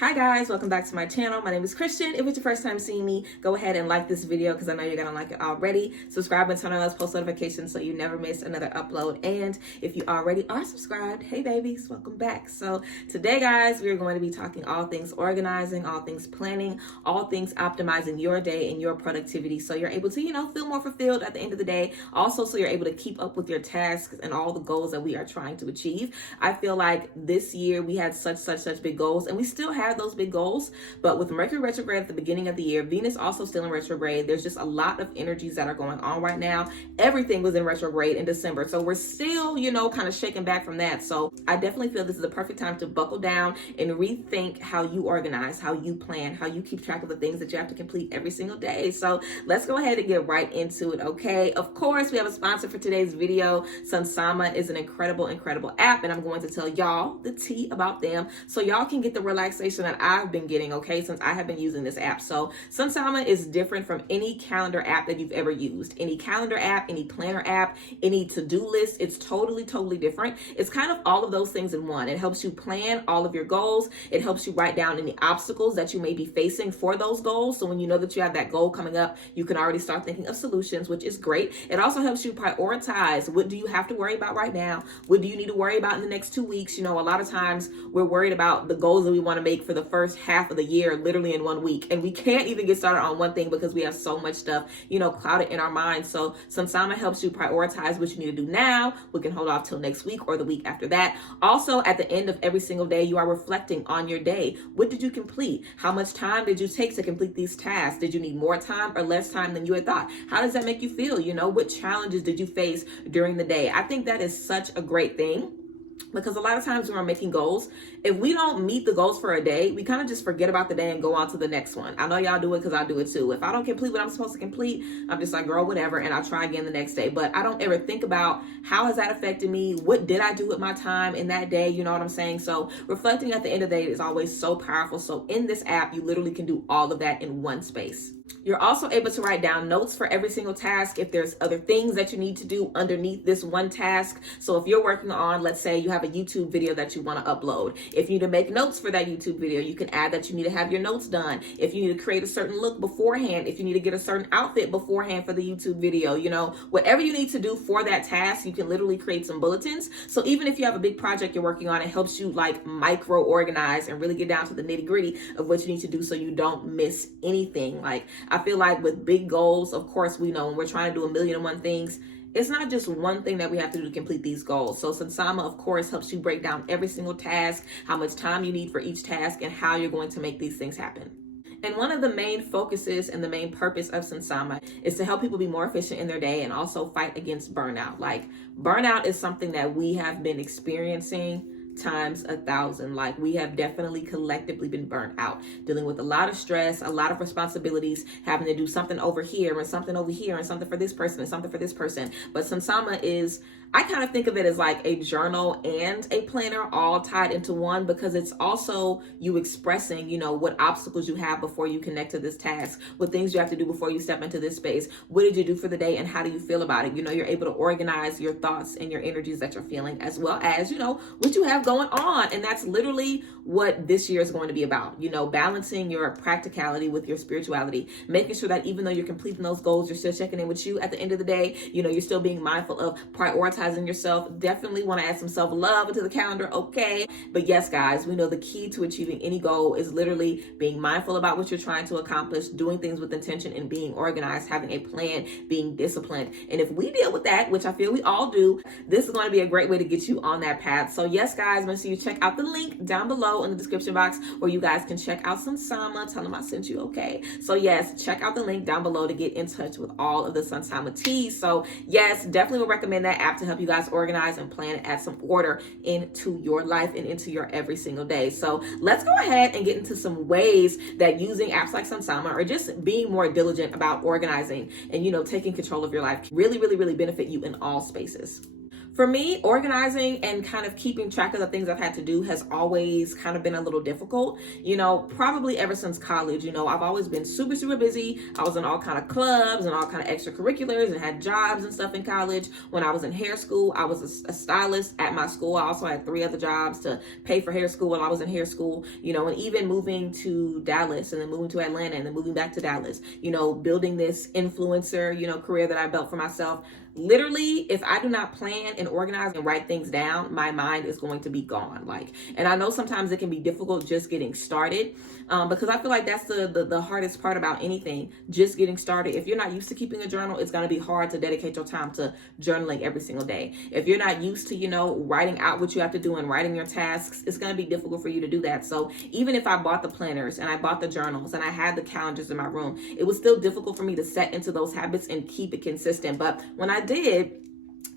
Hi guys, welcome back to my channel. My name is Christian. If it's your first time seeing me, go ahead and like this video because I know you're gonna like it already. Subscribe and turn on those post notifications so you never miss another upload. And if you already are subscribed, hey babies, welcome back. So today guys, we're going to be talking all things organizing, all things planning, all things optimizing your day and your productivity so you're able to, feel more fulfilled at the end of the day. Also, so you're able to keep up with your tasks and all the goals that we are trying to achieve. I feel like this year we had such big goals and we still have those big goals, but with Mercury retrograde at the beginning of the year, Venus also still in retrograde, there's just a lot of energies that are going on right now. Everything was in retrograde in December, so we're still, kind of shaking back from that. So I definitely feel this is the perfect time to buckle down and rethink how you organize, how you plan, how you keep track of the things that you have to complete every single day. So let's go ahead and get right into it, okay? Of course, we have a sponsor for today's video. Sunsama is an incredible app, and I'm going to tell y'all the tea about them so y'all can get the relaxation that I've been getting, okay, since I have been using this app. So Sunsama is different from any calendar app that you've ever used. Any calendar app, any planner app, any to-do list, it's totally different. It's kind of all of those things in one. It helps you plan all of your goals. It helps you write down any obstacles that you may be facing for those goals. So when you know that you have that goal coming up, you can already start thinking of solutions, which is great. It also helps you prioritize. What do you have to worry about right now? What do you need to worry about in the next 2 weeks? A lot of times we're worried about the goals that we want to make for the first half of the year, literally in 1 week. And we can't even get started on one thing because we have so much stuff, clouded in our minds. So Sunsama helps you prioritize what you need to do now. We can hold off till next week or the week after that. Also, at the end of every single day, you are reflecting on your day. What did you complete? How much time did you take to complete these tasks? Did you need more time or less time than you had thought? How does that make you feel? What challenges did you face during the day? I think that is such a great thing. Because a lot of times when we're making goals, if we don't meet the goals for a day, we kind of just forget about the day and go on to the next one. I know y'all do it because I do it too. If I don't complete what I'm supposed to complete, I'm just like, girl, whatever, and I'll try again the next day. But I don't ever think about how has that affected me? What did I do with my time in that day? You know what I'm saying? So reflecting at the end of the day is always so powerful. So in this app, you literally can do all of that in one space. You're also able to write down notes for every single task if there's other things that you need to do underneath this one task. So if you're working on, let's say you have a YouTube video that you want to upload. If you need to make notes for that YouTube video, you can add that you need to have your notes done. If you need to create a certain look beforehand, if you need to get a certain outfit beforehand for the YouTube video, whatever you need to do for that task, you can literally create some bulletins. So even if you have a big project you're working on, it helps you like micro organize and really get down to the nitty gritty of what you need to do so you don't miss anything. Like, I feel like with big goals, of course, we know when we're trying to do 1,000,001 things, it's not just one thing that we have to do to complete these goals. So Sunsama, of course, helps you break down every single task, how much time you need for each task, and how you're going to make these things happen. And one of the main focuses and the main purpose of Sunsama is to help people be more efficient in their day and also fight against burnout. Like, burnout is something that we have been experiencing times 1,000. Like, we have definitely collectively been burnt out, dealing with a lot of stress, a lot of responsibilities, having to do something over here and something over here and something for this person and something for this person. But Sunsama is, I kind of think of it as like a journal and a planner all tied into one, because it's also you expressing, what obstacles you have before you connect to this task, what things you have to do before you step into this space. What did you do for the day and how do you feel about it? You're able to organize your thoughts and your energies that you're feeling, as well as, what you have going on. And that's literally what this year is going to be about, balancing your practicality with your spirituality, making sure that even though you're completing those goals, you're still checking in with you at the end of the day. You're still being mindful of prioritizing yourself. Definitely want to add some self-love into the calendar, okay? But yes, guys, we know the key to achieving any goal is literally being mindful about what you're trying to accomplish, doing things with intention, and being organized, having a plan, being disciplined. And if we deal with that, which I feel we all do, this is going to be a great way to get you on that path. So yes, guys, make sure you check out the link down below in the description box where you guys can check out Sunsama. Tell them I sent you, okay? So yes, check out the link down below to get in touch with all of the Sunsama teas. So yes, definitely would recommend that app to help you guys organize and plan and add some order into your life and into your every single day. So let's go ahead and get into some ways that using apps like Sunsama or just being more diligent about organizing and, taking control of your life really benefit you in all spaces. For me, organizing and kind of keeping track of the things I've had to do has always kind of been a little difficult, probably ever since college. I've always been super, super busy. I was in all kind of clubs and all kind of extracurriculars and had jobs and stuff in college. When I was in hair school, I was a stylist at my school. I also had 3 other jobs to pay for hair school while I was in hair school, and even moving to Dallas and then moving to Atlanta and then moving back to Dallas, building this influencer, career that I built for myself. Literally, if I do not plan and organize and write things down, my mind is going to be gone. And I know sometimes it can be difficult just getting started, because I feel like that's the hardest part about anything, just getting started. If you're not used to keeping a journal, it's going to be hard to dedicate your time to journaling every single day. If you're not used to, writing out what you have to do and writing your tasks, it's going to be difficult for you to do that. So even if I bought the planners and I bought the journals and I had the calendars in my room, it was still difficult for me to set into those habits and keep it consistent. But when I did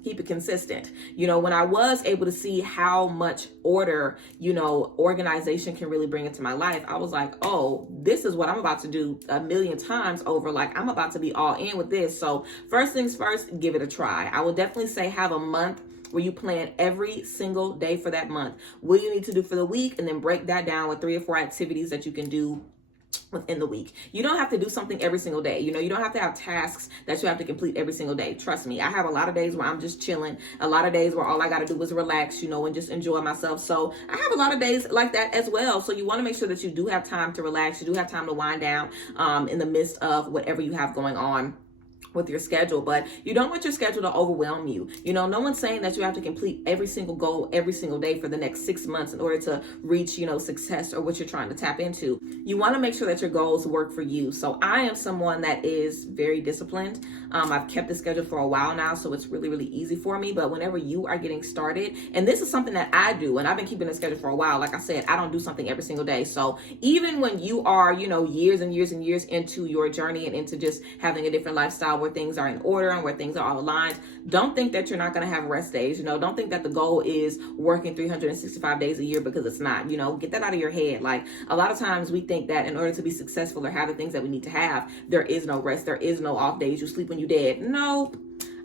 keep it consistent, when I was able to see how much order, organization can really bring into my life, I was like, oh, this is what I'm about to do a million times over. I'm about to be all in with this. So first things first, give it a try. I would definitely say have a month where you plan every single day for that month, what you need to do for the week, and then break that down with 3 or 4 activities that you can do within the week. You don't have to do something every single day. You don't have to have tasks that you have to complete every single day. Trust me, I have a lot of days where I'm just chilling, a lot of days where all I got to do is relax, and just enjoy myself. So I have a lot of days like that as well. So you want to make sure that you do have time to relax. You do have time to wind down in the midst of whatever you have going on with your schedule, but you don't want your schedule to overwhelm you. No one's saying that you have to complete every single goal every single day for the next 6 months in order to reach, success or what you're trying to tap into. You want to make sure that your goals work for you. So I am someone that is very disciplined. I've kept the schedule for a while now, so it's really, really easy for me. But whenever you are getting started, and this is something that I do, and I've been keeping the schedule for a while, like I said, I don't do something every single day. So even when you are, years and years and years into your journey and into just having a different lifestyle where things are in order and where things are all aligned, don't think that you're not going to have rest days. Don't think that the goal is working 365 days a year, because it's not. Get that out of your head. A lot of times we think that in order to be successful or have the things that we need to have, there is no rest, there is no off days, you sleep when you're dead. Nope.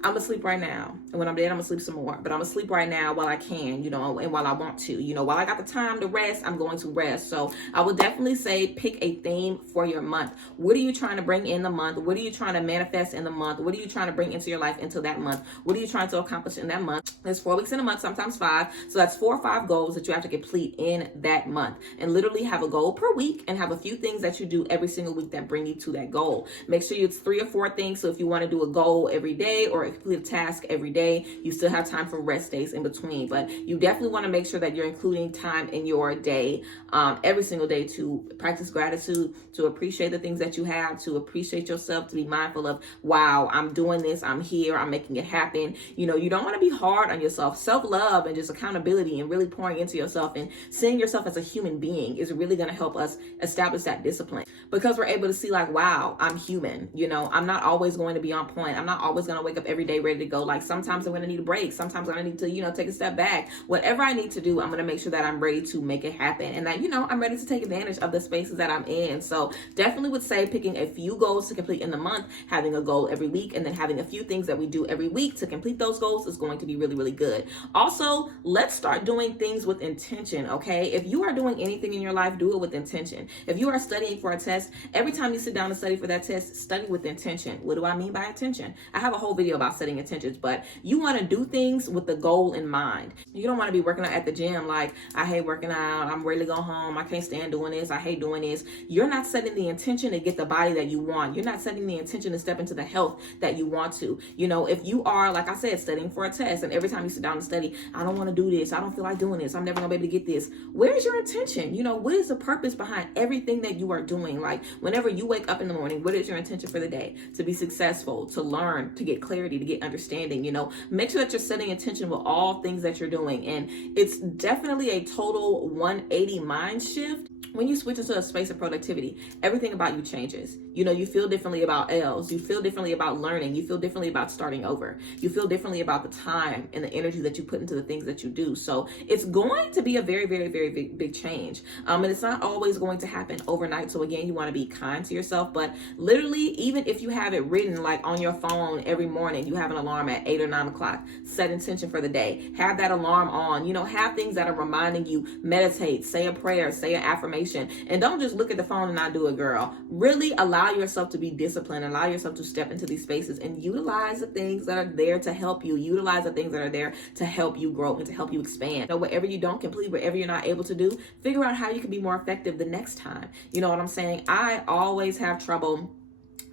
I'm gonna sleep right now, and when I'm dead, I'm gonna sleep some more. But I'm gonna sleep right now while I can, and while I want to, while I got the time to rest, I'm going to rest. So I would definitely say pick a theme for your month. What are you trying to bring in the month? What are you trying to manifest in the month? What are you trying to bring into your life into that month? What are you trying to accomplish in that month? There's 4 weeks in a month, sometimes 5. So that's 4 or 5 goals that you have to complete in that month, and literally have a goal per week and have a few things that you do every single week that bring you to that goal. Make sure it's 3 or 4 things. So if you want to do a goal every day or complete a task every day, you still have time for rest days in between. But you definitely want to make sure that you're including time in your day, every single day, to practice gratitude, to appreciate the things that you have, to appreciate yourself, to be mindful of, wow, I'm doing this, I'm here, I'm making it happen. You don't want to be hard on yourself. Self-love and just accountability and really pouring into yourself and seeing yourself as a human being is really going to help us establish that discipline, because we're able to see wow, I'm human. I'm not always going to be on point. I'm not always going to wake up every day ready to go. Sometimes I'm going to need a break. Sometimes I'm going to need to, take a step back. Whatever I need to do, I'm going to make sure that I'm ready to make it happen, and that, I'm ready to take advantage of the spaces that I'm in. So definitely would say picking a few goals to complete in the month, having a goal every week, and then having a few things that we do every week to complete those goals is going to be really, really good. Also, let's start doing things with intention, okay? If you are doing anything in your life, do it with intention. If you are studying for a test, every time you sit down to study for that test, study with intention. What do I mean by intention? I have a whole video about setting intentions, but you want to do things with the goal in mind. You don't want to be working out at the gym I hate working out, I'm ready to go home, I can't stand doing this, I hate doing this. You're not setting the intention to get the body that you want. You're not setting the intention to step into the health that you want to. If you are, like I said, studying for a test, and every time you sit down and study, I don't want to do this, I don't feel like doing this, I'm never gonna be able to get this. Where's your intention? What is the purpose behind everything that you are doing? Whenever you wake up in the morning, what is your intention for the day? To be successful, to learn, to get clarity, to get understanding. Make sure that you're setting intention with all things that you're doing. And it's definitely a total 180 mind shift when you switch into a space of productivity, everything about you changes. You know, you feel differently about L's. You feel differently about learning. You feel differently about starting over. You feel differently about the time and the energy that you put into the things that you do. So it's going to be a very, very, very big change. And it's not always going to happen overnight. So again, you want to be kind to yourself. But literally, even if you have it written like on your phone every morning, you have an alarm at 8 or 9 o'clock, set intention for the day. Have that alarm on. You know, have things that are reminding you, meditate, say a prayer, say an affirmation. And don't just look at the phone and not do it, girl. Really allow yourself to be disciplined. Allow yourself to step into these spaces and utilize the things that are there to help you. Utilize the things that are there to help you grow and to help you expand. You know, whatever you don't complete, whatever you're not able to do, figure out how you can be more effective the next time. You know what I'm saying? I always have trouble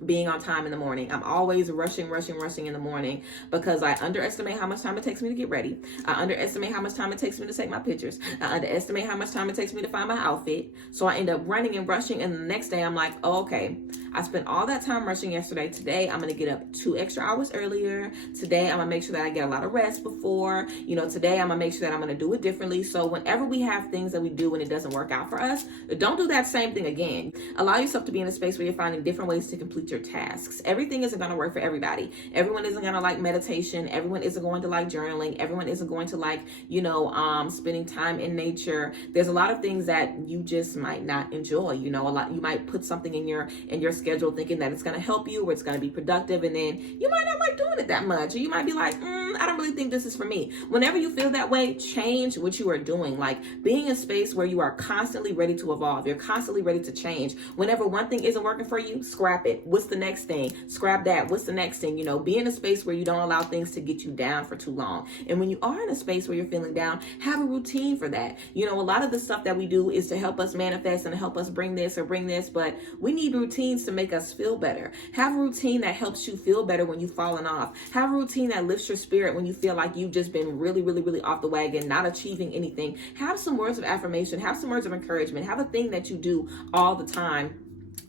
being on time in the morning. I'm always rushing in the morning because I underestimate how much time it takes me to get ready. I underestimate how much time it takes me to take my pictures. I underestimate how much time it takes me to find my outfit. So I end up running and rushing, and the next day I'm like, oh, okay, I spent all that time rushing yesterday. Today I'm gonna get up 2 extra hours earlier. Today I'm gonna make sure that I get a lot of rest before. You know, today I'm gonna make sure that I'm gonna do it differently. So whenever we have things that we do and it doesn't work out for us, don't do that same thing again. Allow yourself to be in a space where you're finding different ways to complete your tasks. Everything isn't going to work for everybody. Everyone isn't going to like meditation. Everyone isn't going to like journaling. Everyone isn't going to like, you know, spending time in nature. There's a lot of things that you just might not enjoy. You know, a lot, you might put something in your schedule thinking that it's going to help you or it's going to be productive, and then you might not like doing it that much, or you might be like, I don't really think this is for me. Whenever you feel that way, change what you are doing. Like being in a space where you are constantly ready to evolve. You're constantly ready to change. Whenever one thing isn't working for you, scrap it. What's the next thing? Scrap that. What's the next thing? You know, be in a space where you don't allow things to get you down for too long. And when you are in a space where you're feeling down, have a routine for that. You know, a lot of the stuff that we do is to help us manifest and to help us bring this or bring this, but we need routines to make us feel better. Have a routine that helps you feel better when you've fallen off. Have a routine that lifts your spirit when you feel like you've just been really off the wagon, not achieving anything. Have some words of affirmation. Have some words of encouragement. Have a thing that you do all the time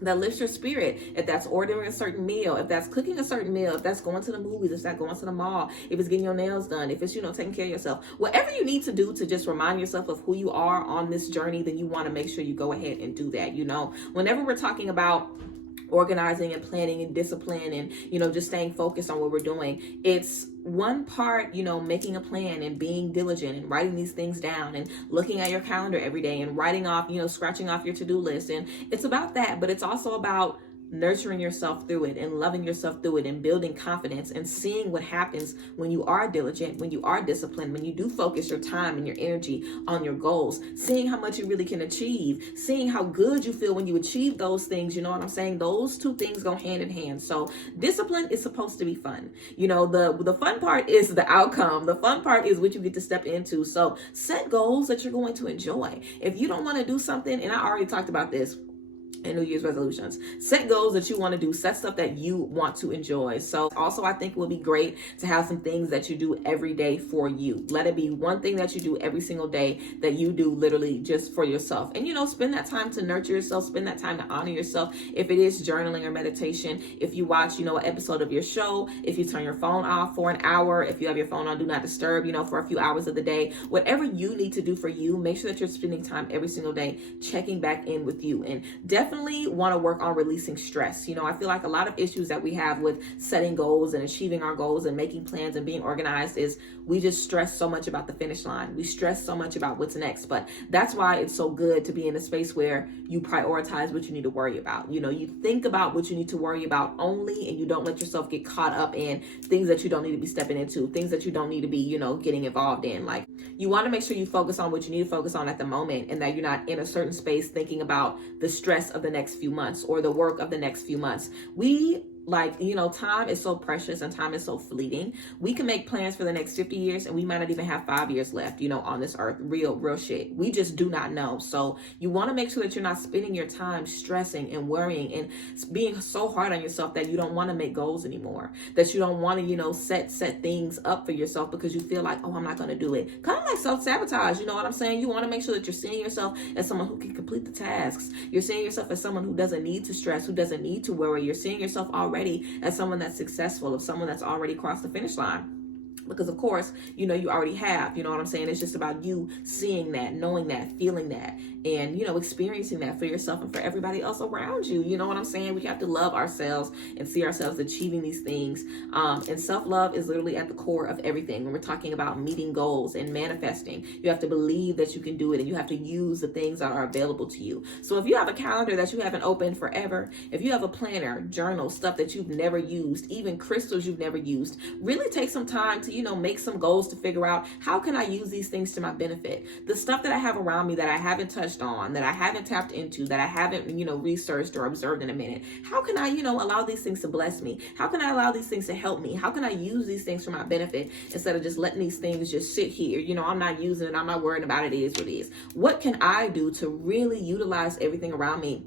that lifts your spirit. If that's ordering a certain meal, if that's cooking a certain meal, if that's going to the movies, if that's going to the mall, if it's getting your nails done, if it's, you know, taking care of yourself, whatever you need to do to just remind yourself of who you are on this journey, then you want to make sure you go ahead and do that. You know, whenever we're talking about organizing and planning and discipline and, you know, just staying focused on what we're doing, it's one part, you know, making a plan and being diligent and writing these things down and looking at your calendar every day and writing off, you know, scratching off your to-do list. And it's about that, but it's also about nurturing yourself through it and loving yourself through it and building confidence and seeing what happens when you are diligent, when you are disciplined, when you do focus your time and your energy on your goals, seeing how much you really can achieve, seeing how good you feel when you achieve those things. You know what I'm saying? Those two things go hand in hand. So discipline is supposed to be fun. You know, the fun part is the outcome. The fun part is what you get to step into. So set goals that you're going to enjoy. If you don't want to do something, and I already talked about this, and New Year's resolutions. Set goals that you want to do. Set stuff that you want to enjoy. So also I think it would be great to have some things that you do every day for you. Let it be one thing that you do every single day that you do literally just for yourself. And, you know, spend that time to nurture yourself. Spend that time to honor yourself. If it is journaling or meditation, if you watch, you know, an episode of your show, if you turn your phone off for an hour, if you have your phone on do not disturb, you know, for a few hours of the day, whatever you need to do for you, make sure that you're spending time every single day checking back in with you. And definitely want to work on releasing stress. You know, I feel like a lot of issues that we have with setting goals and achieving our goals and making plans and being organized is we just stress so much about the finish line. We stress so much about what's next. But that's why it's so good to be in a space where you prioritize what you need to worry about. You know, you think about what you need to worry about only, and you don't let yourself get caught up in things that you don't need to be stepping into, things that you don't need to be, you know, getting involved in. Like, you want to make sure you focus on what you need to focus on at the moment, and that you're not in a certain space thinking about the stress of the next few months or the work of the next few months. Like, you know, time is so precious and time is so fleeting. We can make plans for the next 50 years and we might not even have 5 years left, you know, on this earth. Real shit. We just do not know. So you want to make sure that you're not spending your time stressing and worrying and being so hard on yourself that you don't want to make goals anymore, that you don't want to, you know, set things up for yourself because you feel like, oh, I'm not going to do it. Kind of like self-sabotage. You know what I'm saying? You want to make sure that you're seeing yourself as someone who can complete the tasks. You're seeing yourself as someone who doesn't need to stress, who doesn't need to worry. You're seeing yourself already as someone that's successful, of someone that's already crossed the finish line. Because of course, you know, you already have, you know what I'm saying? It's just about you seeing that, knowing that, feeling that, and, you know, experiencing that for yourself and for everybody else around you. You know what I'm saying? We have to love ourselves and see ourselves achieving these things. And self-love is literally at the core of everything. When we're talking about meeting goals and manifesting, you have to believe that you can do it, and you have to use the things that are available to you. So if you have a calendar that you haven't opened forever, if you have a planner, journal, stuff that you've never used, even crystals you've never used, really take some time to, you know, make some goals to figure out, how can I use these things to my benefit? The stuff that I have around me that I haven't touched on, that I haven't tapped into, that I haven't, you know, researched or observed in a minute. How can I, you know, allow these things to bless me? How can I allow these things to help me? How can I use these things for my benefit instead of just letting these things just sit here? You know, I'm not using it. I'm not worrying about it. It is what it is. What can I do to really utilize everything around me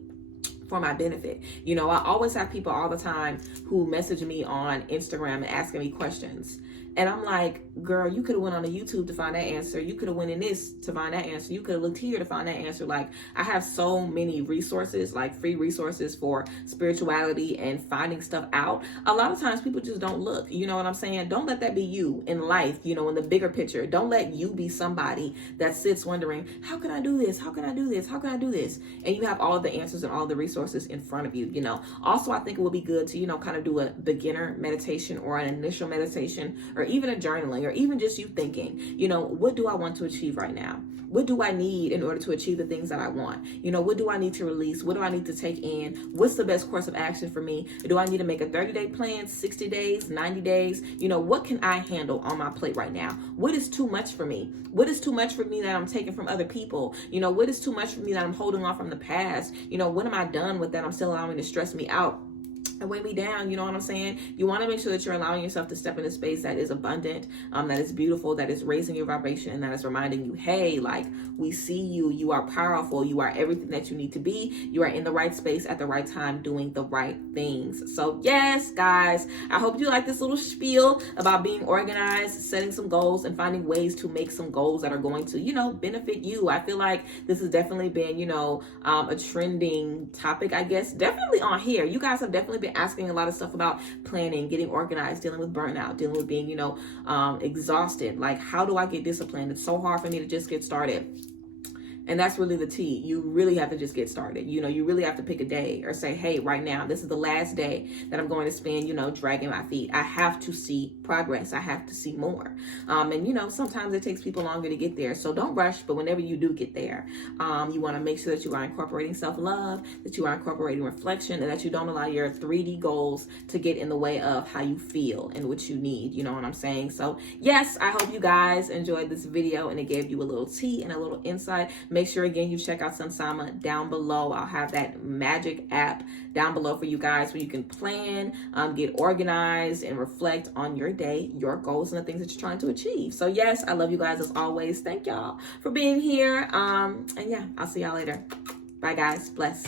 for my benefit? You know, I always have people all the time who message me on Instagram and asking me questions. And I'm like, girl, you could have went on a YouTube to find that answer. You could have went in this to find that answer. You could have looked here to find that answer. Like, I have so many resources, like free resources for spirituality and finding stuff out. A lot of times people just don't look. You know what I'm saying? Don't let that be you in life, you know, in the bigger picture. Don't let you be somebody that sits wondering, how can I do this? How can I do this? How can I do this? And you have all of the answers and all the resources in front of you, you know. Also, I think it would be good to, you know, kind of do a beginner meditation or an initial meditation, or even a journaling, or even just you thinking, you know, what do I want to achieve right now? What do I need in order to achieve the things that I want? You know, what do I need to release? What do I need to take in? What's the best course of action for me? Do I need to make a 30-day plan, 60 days, 90 days? You know, what can I handle on my plate right now? What is too much for me? What is too much for me that I'm taking from other people? You know, what is too much for me that I'm holding on from the past? You know, what am I done with that I'm still allowing to stress me out and weigh me down? You know what I'm saying? You want to make sure that you're allowing yourself to step into space that is abundant, that is beautiful, that is raising your vibration, and that is reminding you, hey, like, we see you, you are powerful, you are everything that you need to be, you are in the right space at the right time doing the right things. So yes, guys, I hope you like this little spiel about being organized, setting some goals, and finding ways to make some goals that are going to, you know, benefit you. I feel like this has definitely been, you know, a trending topic, I guess, definitely on here. You guys have definitely been asking a lot of stuff about planning, getting organized, dealing with burnout, dealing with being, you know, exhausted. Like, how do I get disciplined? It's so hard for me to just get started. And that's really the T. You really have to just get started. You know, you really have to pick a day or say, hey, right now, this is the last day that I'm going to spend, you know, dragging my feet. I have to see progress. I have to see more. And, you know, sometimes it takes people longer to get there. So don't rush. But whenever you do get there, you want to make sure that you are incorporating self-love, that you are incorporating reflection, and that you don't allow your 3D goals to get in the way of how you feel and what you need. You know what I'm saying? So, yes, I hope you guys enjoyed this video and it gave you a little tea and a little insight. Make sure, again, you check out Sunsama down below. I'll have that magic app down below for you guys where you can plan, get organized, and reflect on your day, your goals, and the things that you're trying to achieve. So, yes, I love you guys as always. Thank y'all for being here. And, yeah, I'll see y'all later. Bye, guys. Bless.